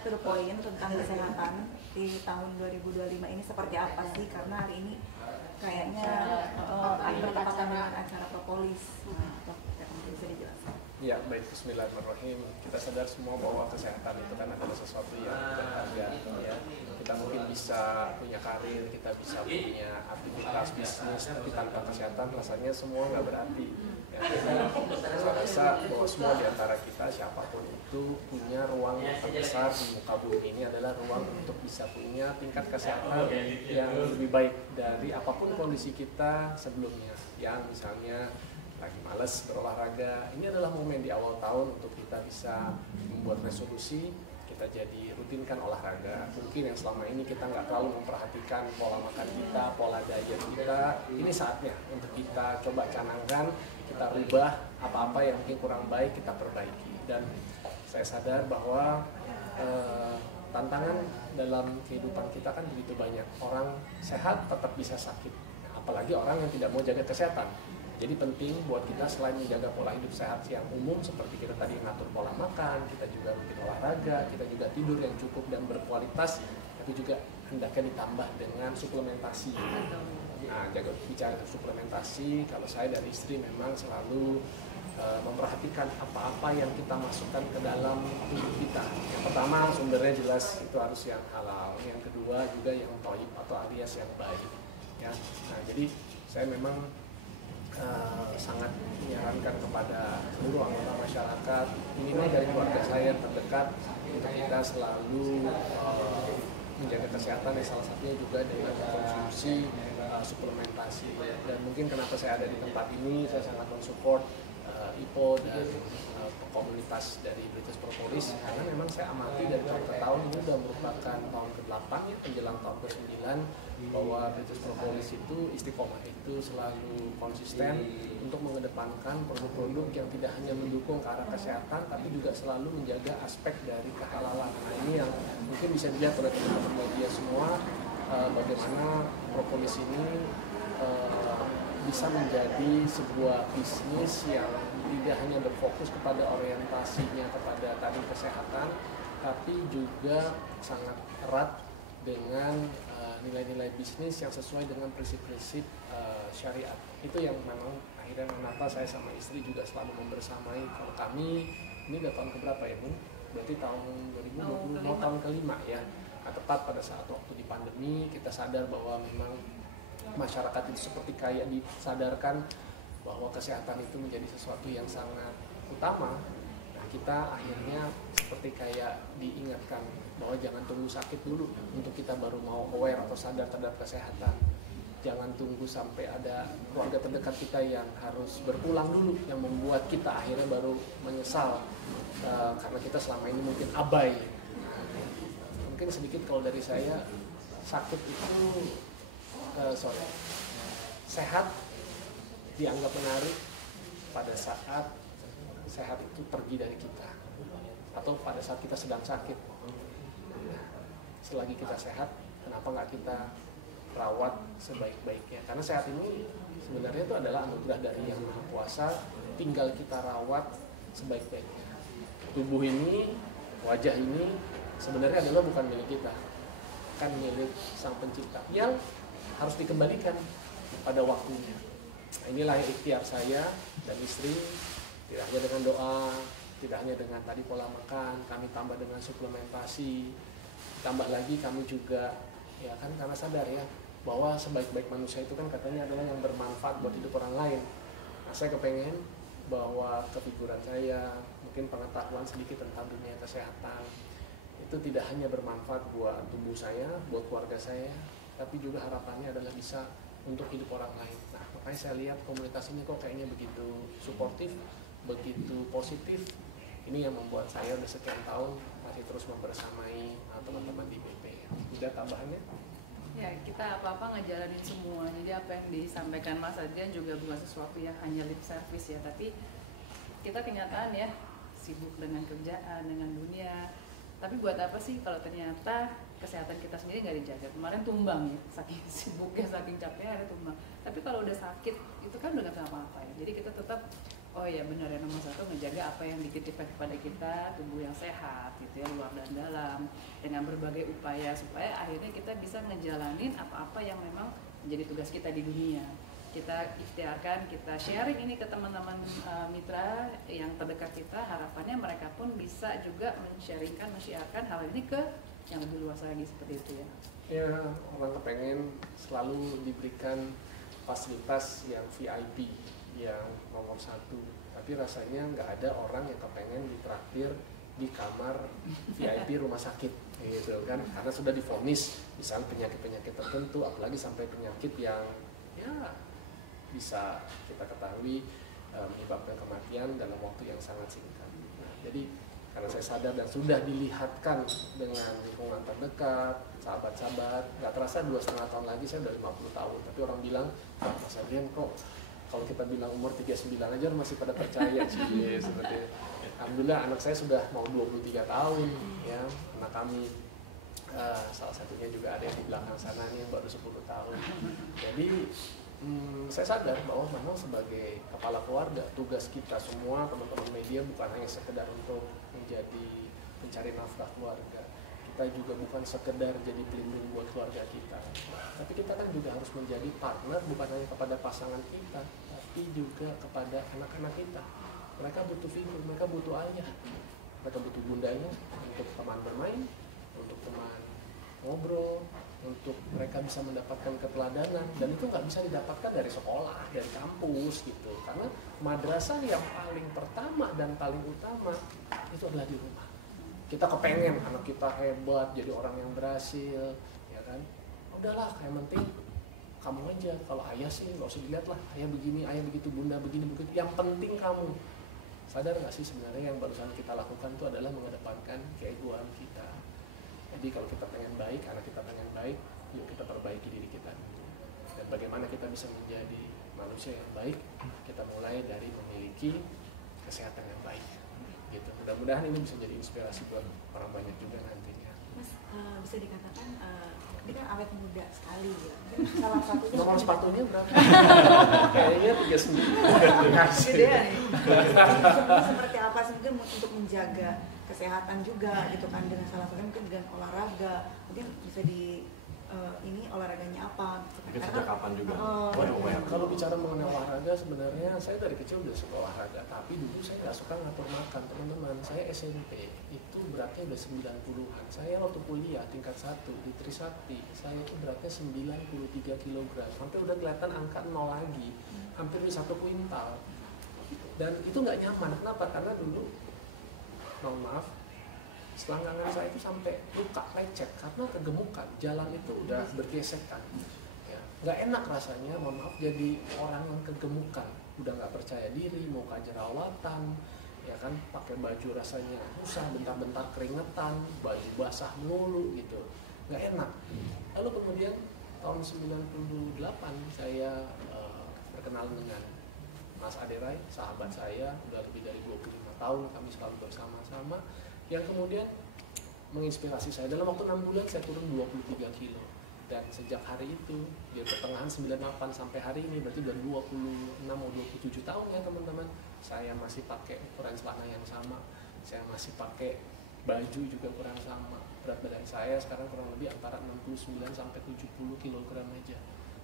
to the point tentang kesehatan di tahun 2025 ini seperti apa sih? Karena hari ini kayaknya bertepatan dengan acara propolis. Mungkin bisa dijelaskan. Ya, baik. Bismillahirrahmanirrahim. Kita sadar semua bahwa kesehatan itu kan adalah sesuatu yang berharga. Ya. Kita mungkin bisa punya karir, kita bisa punya aktivitas bisnis, tapi tanpa kesehatan rasanya semua nggak berarti. Ya. Saya rasa bahwa semua di antara kita, siapapun itu, punya ruang yang terbesar di muka bumi ini adalah ruang untuk bisa punya tingkat kesehatan yang lebih baik dari apapun kondisi kita sebelumnya. Yang misalnya lagi males berolahraga, ini adalah momen di awal tahun untuk kita bisa membuat resolusi, kita jadi rutinkan olahraga. Mungkin yang selama ini kita nggak terlalu memperhatikan pola makan kita, pola diet kita, ini saatnya untuk kita coba canangkan, kita rubah apa-apa yang mungkin kurang baik, kita perbaiki. Dan saya sadar bahwa tantangan dalam kehidupan kita kan begitu banyak. Orang sehat tetap bisa sakit, apalagi orang yang tidak mau jaga kesehatan. Jadi penting buat kita selain menjaga pola hidup sehat yang umum seperti kita tadi mengatur pola makan, kita juga rutin olahraga, kita juga tidur yang cukup dan berkualitas, tapi juga hendaknya ditambah dengan suplementasi. Nah, bicara suplementasi, kalau saya dari istri memang selalu memperhatikan apa-apa yang kita masukkan ke dalam tubuh kita. Yang pertama sumbernya jelas itu harus yang halal, yang kedua juga yang thayyib atau alias yang baik. Ya, nah jadi saya memang sangat menyarankan kepada seluruh anggota masyarakat, minimal dari keluarga saya terdekat, untuk kita selalu menjaga kesehatan, ya salah satunya juga dengan konsumsi suplementasi. Dan mungkin kenapa saya ada di tempat ini, saya sangat mensupport IPO dan komunitas dari British Propolis, karena memang saya amati dari tahun ke tahun, ini sudah merupakan tahun ke-8 ya, menjelang tahun ke-9, bahwa British Propolis itu istiqomah, itu selalu konsisten untuk mengedepankan produk-produk yang tidak hanya mendukung ke arah kesehatan, tapi juga selalu menjaga aspek dari kehalalan. Nah ini yang mungkin bisa dilihat oleh teman-teman media semua, bagaimana Propolis ini bisa menjadi sebuah bisnis yang tidak hanya berfokus kepada orientasinya kepada tadi kesehatan, tapi juga sangat erat dengan nilai-nilai bisnis yang sesuai dengan prinsip-prinsip syariat. Itu yang memang akhirnya kenapa saya sama istri juga selalu membersamai. Kalau kami ini udah tahun keberapa ya Bun? Berarti tahun 2020, mau tahun kelima ya. Nah, tepat pada saat waktu di pandemi kita sadar bahwa memang masyarakat itu seperti kayak disadarkan bahwa kesehatan itu menjadi sesuatu yang sangat utama. Nah, kita akhirnya seperti kayak diingatkan bahwa jangan tunggu sakit dulu untuk kita baru mau aware atau sadar terhadap kesehatan. Jangan tunggu sampai ada keluarga terdekat kita yang harus berulang dulu, yang membuat kita akhirnya baru menyesal karena kita selama ini mungkin abai. Mungkin sedikit kalau dari saya, sakit itu sehat dianggap menarik pada saat sehat itu pergi dari kita, atau pada saat kita sedang sakit. Selagi kita sehat, kenapa nggak kita rawat sebaik-baiknya? Karena sehat ini sebenarnya itu adalah anugerah dari Yang Maha Kuasa, tinggal kita rawat sebaik-baiknya. Tubuh ini, wajah ini sebenarnya adalah bukan milik kita, kan milik Sang Pencipta yang harus dikembalikan pada waktunya. Nah, inilah ikhtiar saya dan istri, tidak hanya dengan doa, tidak hanya dengan tadi pola makan, kami tambah dengan suplementasi, tambah lagi kami juga ya kan karena sadar ya bahwa sebaik-baik manusia itu kan katanya adalah yang bermanfaat buat hidup orang lain. Nah, saya kepengen bahwa kefiguran saya, mungkin pengetahuan sedikit tentang dunia kesehatan itu tidak hanya bermanfaat buat tubuh saya, buat keluarga saya, tapi juga harapannya adalah bisa untuk hidup orang lain. Nah, makanya saya lihat komunitas ini kok kayaknya begitu suportif, begitu positif. Ini yang membuat saya udah sekian tahun masih terus membersamai teman-teman di BP. Udah tambahannya? Ya, kita apa-apa ngejalanin semua. Jadi apa yang disampaikan Mas Adrian juga bukan sesuatu yang hanya lip service ya, tapi kita kenyataan ya, sibuk dengan kerjaan, dengan dunia. Tapi buat apa sih kalau ternyata kesehatan kita sendiri nggak dijaga? Kemarin tumbang ya, saking sibuknya, saking capeknya ada tumbang. Tapi kalau udah sakit, itu kan udah nggak bisa apa-apa ya. Jadi kita tetap, oh ya benar ya, nomor satu menjaga apa yang dititipkan kepada kita, tubuh yang sehat gitu ya, luar dan dalam, dengan berbagai upaya supaya akhirnya kita bisa ngejalanin apa-apa yang memang menjadi tugas kita di dunia. Kita ikhtiarkan, kita sharing ini ke teman-teman mitra yang terdekat kita, harapannya mereka pun bisa juga men-sharingkan, men-syiarkan hal ini ke yang lebih luas lagi seperti itu ya. Ya, orang kepengen selalu diberikan fasilitas yang VIP, yang nomor satu. Tapi rasanya nggak ada orang yang kepengen ditraktir di kamar VIP rumah sakit, gitu kan? Karena sudah divonis, misalnya penyakit-penyakit tertentu, apalagi sampai penyakit yang ya bisa kita ketahui menyebabkan kematian dalam waktu yang sangat singkat. Nah, jadi karena saya sadar dan sudah dilihatkan dengan lingkungan terdekat, sahabat-sahabat, nggak terasa 2,5 tahun lagi saya udah 50 tahun. Tapi orang bilang, Mas Adrian kok kalau kita bilang umur 39 aja masih pada percaya sih. Seperti alhamdulillah anak saya sudah mau 23 tahun ya, anak kami salah satunya juga ada yang di belakang sana nih yang baru 10 tahun. Jadi saya sadar bahwa memang sebagai kepala keluarga, tugas kita semua teman-teman media bukan hanya sekedar untuk menjadi pencari nafkah keluarga. Kita juga bukan sekedar jadi pelindung buat keluarga kita, tapi kita kan juga harus menjadi partner bukan hanya kepada pasangan kita, tapi juga kepada anak-anak kita. Mereka butuh figur, mereka butuh ayah, mereka butuh bundanya untuk teman bermain, untuk teman ngobrol, untuk mereka bisa mendapatkan keteladanan, dan itu nggak bisa didapatkan dari sekolah, dari kampus gitu, karena madrasah yang paling pertama dan paling utama itu adalah di rumah. Kita kepengen anak kita hebat, jadi orang yang berhasil, ya kan? Udahlah, yang penting kamu aja. Kalau ayah sih nggak usah dilihat lah, ayah begini, ayah begitu, bunda begini begitu. Yang penting kamu. Sadar nggak sih sebenarnya yang barusan kita lakukan itu adalah mengedepankan keegoan kita. Jadi kalau kita pengen baik, anak kita pengen baik, yuk kita perbaiki diri kita. Dan bagaimana kita bisa menjadi manusia yang baik, kita mulai dari memiliki kesehatan yang baik. Gitu. Mudah-mudahan ini bisa jadi inspirasi buat orang banyak juga nantinya. Mas, bisa dikatakan ini kan awet muda sekali ya. Mungkin salah satunya nomor sepatunya berapa? Kayaknya 39. Gedean nih. Seperti apa sih mungkin untuk menjaga kesehatan juga gitu kan, dengan salah satunya mungkin dengan olahraga. Mungkin bisa di ini olahraganya apa gitu. Mungkin sejak kapan juga? Kalau bicara mengenai olahraga, sebenarnya saya dari kecil udah suka olahraga, tapi dulu saya nggak suka ngatur makan, teman-teman. Saya SMP itu beratnya udah 90-an. Saya waktu kuliah tingkat 1 di Trisakti, saya itu beratnya 93 kg, sampai udah kelihatan angka 0 lagi, hampir di 1 kuintal. Dan itu nggak nyaman. Kenapa? Karena dulu, mohon maaf, selangkangan saya itu sampai luka, lecet karena kegemukan, jalan itu udah bergesekan ya. Nggak enak rasanya, mohon maaf, jadi orang yang kegemukan, udah nggak percaya diri, mau jerawatan ya kan, pakai baju rasanya susah, bentar-bentar keringetan, baju basah melulu gitu, nggak enak. Lalu kemudian tahun 98 saya berkenalan dengan Mas Aderai, sahabat saya, udah lebih dari 25 tahun kami selalu bersama-sama, yang kemudian menginspirasi saya. Dalam waktu 6 bulan saya turun 23 kilo. Dan sejak hari itu, di pertengahan 98 sampai hari ini, berarti udah 26 atau 27 tahun ya teman-teman. Saya masih pakai ukuran celana yang sama, saya masih pakai baju juga ukuran sama. Berat badan saya sekarang kurang lebih antara 69 sampai 70 kg aja.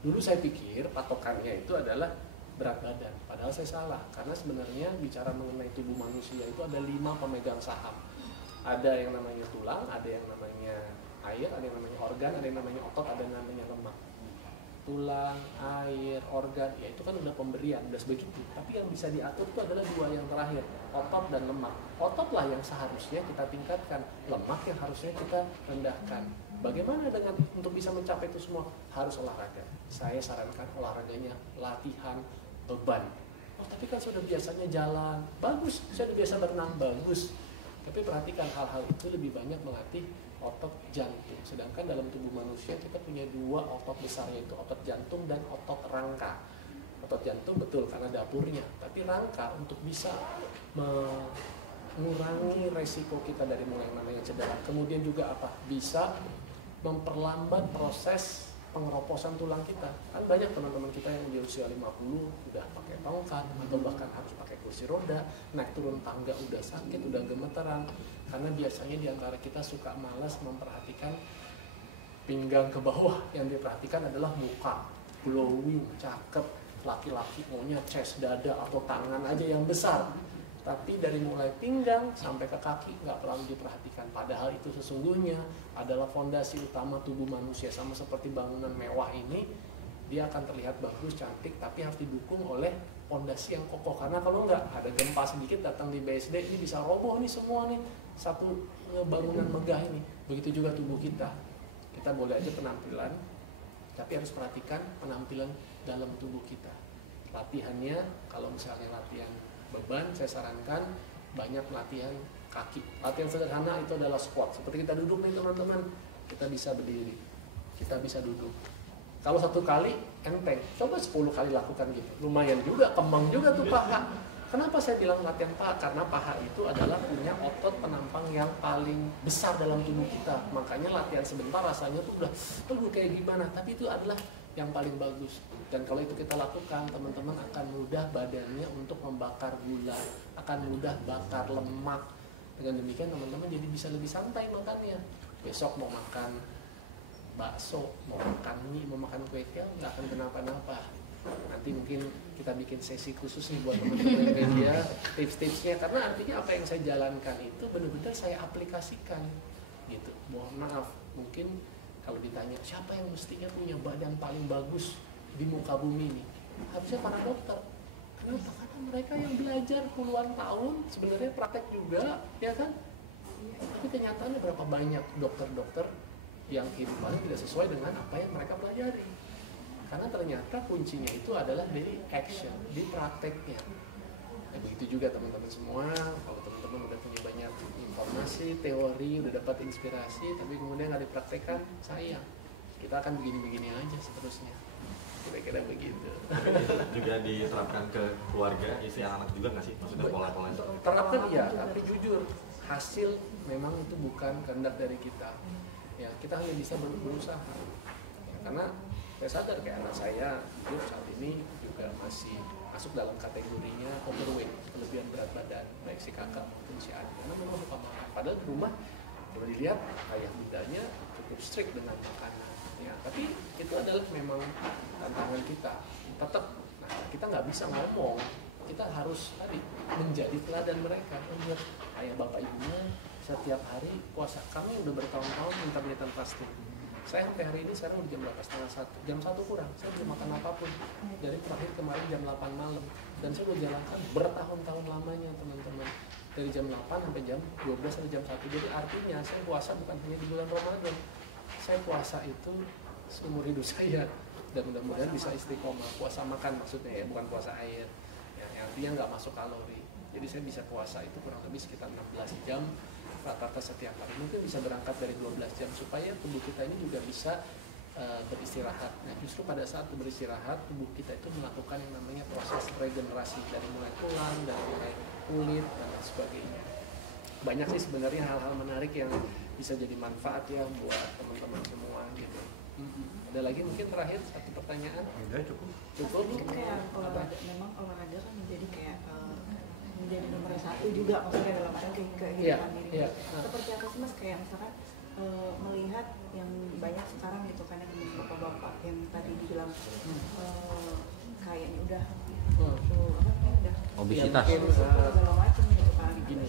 Dulu saya pikir patokannya itu adalah berat badan, padahal saya salah. Karena sebenarnya bicara mengenai tubuh manusia itu ada 5 pemegang saham. Ada yang namanya tulang, ada yang namanya air, ada yang namanya organ, ada yang namanya otot, ada yang namanya lemak. Tulang, air, organ, ya itu kan udah pemberian, udah sebegitu. Tapi yang bisa diatur itu adalah 2 yang terakhir, otot dan lemak. Ototlah yang seharusnya kita tingkatkan, lemak yang harusnya kita rendahkan. Bagaimana dengan untuk bisa mencapai itu semua? Harus olahraga. Saya sarankan olahraganya latihan beban. Oh, tapi kan sudah biasanya jalan, bagus. Saya udah biasa berenang, bagus. Tapi perhatikan hal-hal itu lebih banyak melatih otot jantung. Sedangkan dalam tubuh manusia kita punya 2 otot besar, yaitu otot jantung dan otot rangka. Otot jantung betul karena dapurnya, tapi rangka untuk bisa mengurangi resiko kita dari mulai namanya cedera. Kemudian juga apa? Bisa memperlambat proses pengeroposan tulang kita. Kan banyak teman-teman kita yang di usia 50 udah pakai tongkat atau bahkan harus pakai kursi roda, naik turun tangga udah sakit, udah gemeteran. Karena biasanya di antara kita suka malas memperhatikan pinggang ke bawah, yang diperhatikan adalah muka, glowing, cakep, laki-laki maunya chest, dada, atau tangan aja yang besar. Tapi dari mulai pinggang sampai ke kaki nggak terlalu diperhatikan. Padahal itu sesungguhnya adalah fondasi utama tubuh manusia. Sama seperti bangunan mewah ini, dia akan terlihat bagus, cantik, tapi harus didukung oleh fondasi yang kokoh. Karena kalau nggak, ada gempa sedikit datang di BSD, ini bisa roboh nih semua nih, satu bangunan megah ini. Begitu juga tubuh kita. Kita boleh aja penampilan, tapi harus perhatikan penampilan dalam tubuh kita. Latihannya, kalau misalnya latihan beban, saya sarankan banyak latihan kaki. Latihan sederhana itu adalah squat. Seperti kita duduk nih teman-teman, kita bisa berdiri, kita bisa duduk. Kalau 1 kali enteng, coba 10 kali lakukan gitu. Lumayan juga, kembang juga tuh paha. Kenapa saya bilang latihan paha? Karena paha itu adalah punya otot penampang yang paling besar dalam tubuh kita. Makanya latihan sebentar rasanya tuh udah, kayak gimana. Tapi itu adalah yang paling bagus. Dan kalau itu kita lakukan, teman-teman akan mudah badannya untuk membakar gula, akan mudah bakar lemak. Dengan demikian teman-teman jadi bisa lebih santai makannya. Besok mau makan bakso, mau makan mie, mau makan kue tiaw, nggak akan kenapa-napa. Nanti mungkin kita bikin sesi khusus nih buat teman-teman media, tips-tipsnya. Karena artinya apa yang saya jalankan itu benar-benar saya aplikasikan gitu. Mohon maaf, mungkin kalau ditanya siapa yang mestinya punya badan paling bagus di muka bumi ini, harusnya para dokter. Kenapa? Karena mereka yang belajar puluhan tahun, sebenarnya praktek juga, ya kan? Tapi kenyataannya berapa banyak dokter-dokter yang kehidupannya tidak sesuai dengan apa yang mereka pelajari. Karena ternyata kuncinya itu adalah dari action, di prakteknya. Ya, begitu juga teman-teman semua, kalau teman-teman udah punya banyak informasi, teori, udah dapat inspirasi, tapi kemudian nggak dipraktekkan, sayang. Kita akan begini-begini aja seterusnya. Kira-kira begitu. Juga diterapkan ke keluarga, istri, anak juga nggak sih? Maksudnya pola-pola itu? Terapkan iya, tapi jujur, hasil memang itu bukan kehendak dari kita. Ya, kita hanya bisa berusaha. Ya, karena saya sadar kayak anak saya jujur saat ini juga masih masuk dalam kategorinya overweight, kelebihan berat badan, baik si kakak maupun si adik. Karena memang suka makan. Padahal di rumah kalau dilihat ayah bundanya cukup strict dengan makanan. Ya, tapi itu adalah memang tantangan kita. Tetap, nah, kita nggak bisa ngomong. Kita harus tadi menjadi teladan mereka. Melihat ayah bapak ibunya setiap hari puasa. Kami udah bertahun-tahun intermittent fasting. Saya sampai hari ini sekarang udah jam berapa? Setengah 1. Jam 1 kurang, saya belum makan apapun. Dari terakhir kemarin jam 8 malam. Dan saya udah jalankan bertahun-tahun lamanya teman-teman. Dari jam 8 sampai jam 12 sampai jam 1. Jadi artinya saya puasa bukan hanya di bulan Ramadan. Saya puasa itu seumur hidup saya. Dan mudah-mudahan bisa istiqomah. Puasa makan maksudnya ya, bukan puasa air. Yang artinya nggak masuk kalori. Jadi saya bisa puasa itu kurang lebih sekitar 16 jam rata-rata setiap hari. Mungkin bisa berangkat dari 12 jam supaya tubuh kita ini juga bisa beristirahat. Nah, justru pada saat beristirahat, tubuh kita itu melakukan yang namanya proses regenerasi dari mulai tulang, dari mulai kulit dan lain sebagainya. Banyak sih sebenarnya hal-hal menarik yang bisa jadi manfaat ya buat teman-teman semua gitu. Ada lagi mungkin terakhir satu pertanyaan? Enggak, cukup. Cukup? Ini kan kayak olahraga, memang olahraga kan menjadi kayak menjadi nomor 1 juga maksudnya dalam kehidupan diri. Iya. Seperti apa sih Mas, kayak misalkan melihat yang banyak sekarang gitu kan yang bapak-bapak yang tadi dibilang kayaknya udah udah Obesitas. Ya, mungkin, segala macam gitu kan. Gini.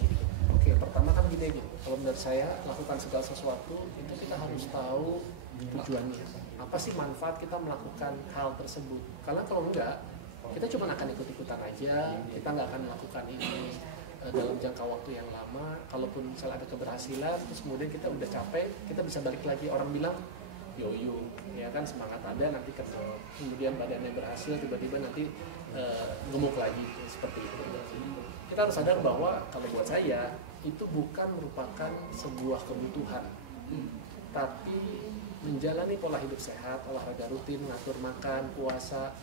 Oke, pertama kan gini aja. Kalau menurut saya lakukan segala sesuatu itu kita harus tahu tujuannya. Apa sih manfaat kita melakukan hal tersebut? Karena kalau enggak, kita cuma akan ikut-ikutan aja. Kita nggak akan melakukan ini dalam jangka waktu yang lama. Kalaupun misalnya ada keberhasilan, terus kemudian kita udah capek, kita bisa balik lagi. Orang bilang yo-yo, ya kan, semangat ada nanti kendor. Kemudian badannya berhasil, tiba-tiba nanti gemuk lagi, seperti itu. Kita harus sadar bahwa kalau buat saya itu bukan merupakan sebuah kebutuhan, tapi menjalani pola hidup sehat, olahraga rutin, ngatur makan, puasa,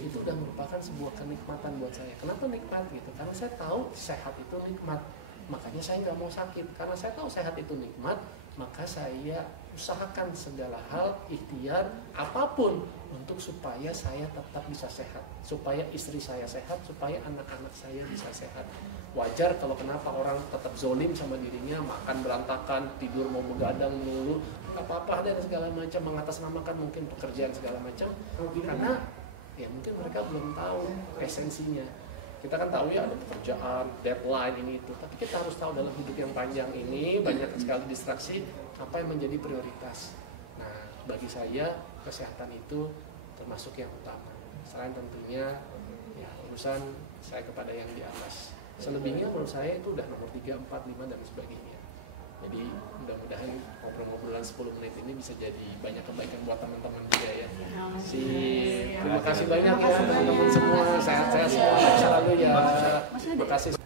itu udah merupakan sebuah kenikmatan buat saya. Kenapa nikmat gitu? Karena saya tahu sehat itu nikmat, makanya saya nggak mau sakit. Karena saya tahu sehat itu nikmat, maka saya usahakan segala hal, ikhtiar apapun untuk supaya saya tetap bisa sehat, supaya istri saya sehat, supaya anak-anak saya bisa sehat. Wajar kalau kenapa orang tetap zolim sama dirinya, makan berantakan, tidur mau begadang dulu, nggak apa-apa dan segala macam, mengatasnamakan mungkin pekerjaan segala macam, karena ya mungkin mereka belum tahu esensinya. Kita kan tahu ya ada pekerjaan, deadline ini itu, tapi kita harus tahu dalam hidup yang panjang ini banyak sekali distraksi, apa yang menjadi prioritas. Nah, bagi saya kesehatan itu termasuk yang utama. Selain tentunya ya urusan saya kepada yang di atas. Selebihnya menurut saya itu udah nomor 3, 4, 5 dan sebagainya. Jadi mudah-mudahan ngobrol-ngobrolan 10 menit ini bisa jadi banyak kebaikan buat teman-teman juga ya. Terima kasih banyak ya teman-teman semua. Sehat-sehat semua selalu ya. Terima kasih.